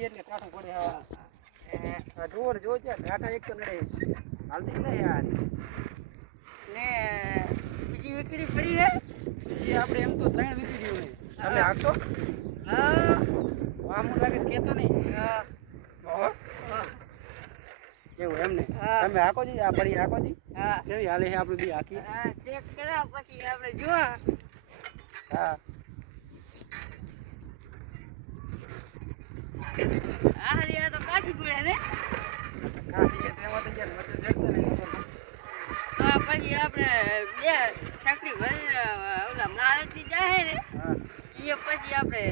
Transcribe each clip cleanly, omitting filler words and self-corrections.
જાય એટલે કાઠું પડે. હા જોર જો છે ઘાટા એક તો નડે હાલતી જ નહીં યાર. ને બીજી વીકડી પડી હે એ આપણે એમ તો 3 વીકડી હોય. તમે હાકશો? હા આમ લાગે કેતો નહીં. હા એવું એમ ને હા. તમે હાકો જી આ પડી હાકો જી હા કેવી હાલે છે આપણે બી હાકી. હા ચેક કરા પછી આપણે જોવા. હા આ રિયા તો કાઠી પડે ને કાઠી છે તેમાં તો યાર મતલબ દેખતો નહીં ખબર. તો પછી આપણે બે છકડી ભરી ઓલા માળથી જાય ને હા એ પછી આપણે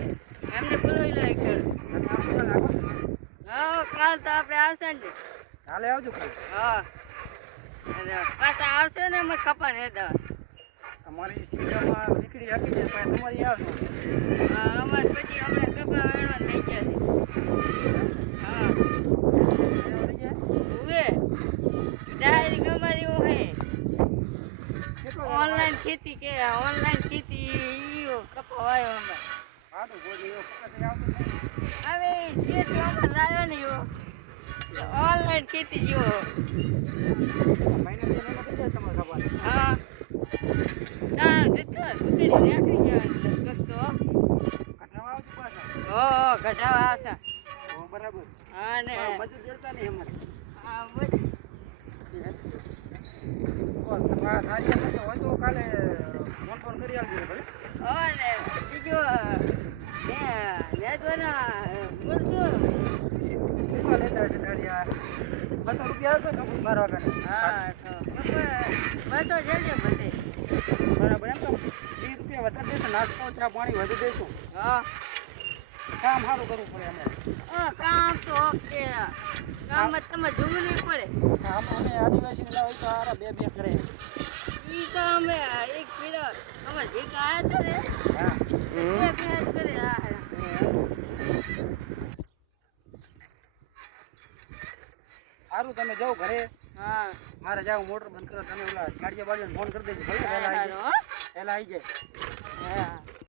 એમને બોલાવી લઈ કર. તમે આમ તો હાકો હા કાલ તો આપણે આવશે ને. કાલે આવજો કાલે. હા અને પાછા આવશે ને અમે કપા ને દવા. અમારી સીઝનમાં વીકડી હાકી છે પણ તમારી આવજો. હા અમારે પછી આપણે કપા વેણવા થઈ ગયા છે. હા ઉવે ડાયરેક્ટ અમારી ઓહે ઓનલાઈન ખેતી કે ઓનલાઈન ખેતી ઈયો કપા વાયો અમે. હા તો બોલી એવો પકડ આવતો નહીં. હવે શેઠ અમે લાવ્યો ને યો ઓનલાઈન ખેતી જો. મહિને 2 મહિના થઈ જાય તમારે ખબર. હા ના દેતો ઉતરી નાખી ગયા લગભગ તો. કટવા આવજો પાછા. ઓ ઘટાવા આવશે. ઓ બરાબર. હા ને મજૂર જડતા નહીં અમારે. હા બસ સારી હોય તો કાલે ફોન કરી આવજો ભલે. અને બીજું ને તો ના બોલશું. કેટલા લેતા હશે દાડિયા? 200 રૂપિયા હશે કપૂર મારવા કાને. હા તો બસો જલ્દી બધે. બરાબર એમ તો 20 રૂપિયા વધારે દેશે નાસ્તો ચા પાણી વધુ દેશું. હા કામ સારું કરવું પડે અમારે. કામ તો ઓકે કામમાં તમે જોવું નહીં પડે. કામ અમે આદિવાસી હોય તો આરા બે કરે. ઈ તો અમે એક પીડા અમે ભેગા આવ્યા હતા ને હા બે ભેગા કરે. હા સારું તમે જાઓ ઘરે. હા મારે જાવ મોટર બંધ કરો. તમે ઓલા ગાડીયા બાડીયા ફોન કરી દેજો ભલે. સારું હો. પહેલા આવી જાય.